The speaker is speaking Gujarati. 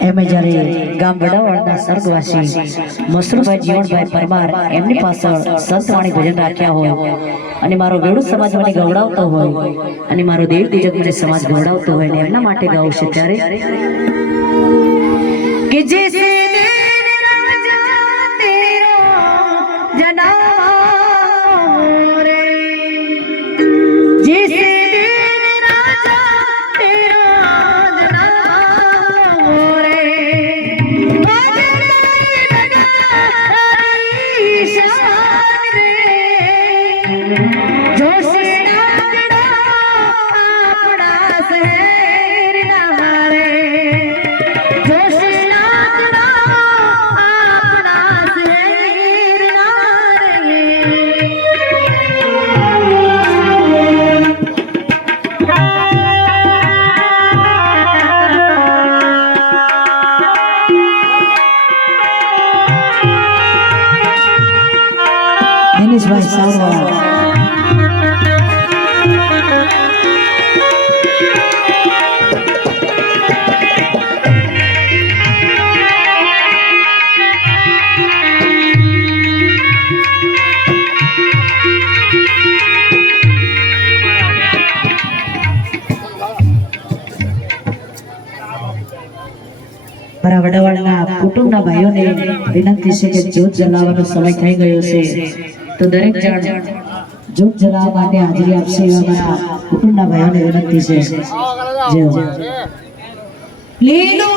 એમે જ્યારે ગામ વડાવાળના સ્વર્ગવાસી મસરૂભાઈ જીવણભાઈ પરમાર એમની પાછળ સંતવાણી ભજન રાખ્યા હોય અને મારો વેડુ સમાજ મને ગવડાવતો હોય અને મારો દેવ દીજક મને સમાજ ગવડાવતો હોય ને એમના માટે ગાવું છે ત્યારે કે જૈસે દેવ રાજા તેરો જનામ રે જૈસે દિનેશભાઈ સાવરવાળા મારા વડાવાળના કુટુંબના ભાઈઓને વિનંતી છે કે જ્યોત જલાવવાનો સમય થઈ ગયો છે તો દરેક જણ જ્યોત જલાવવા માટે હાજરી આપશે એવા મારા કુટુંબના ભાઈઓને વિનંતી છે જય હો. લીલો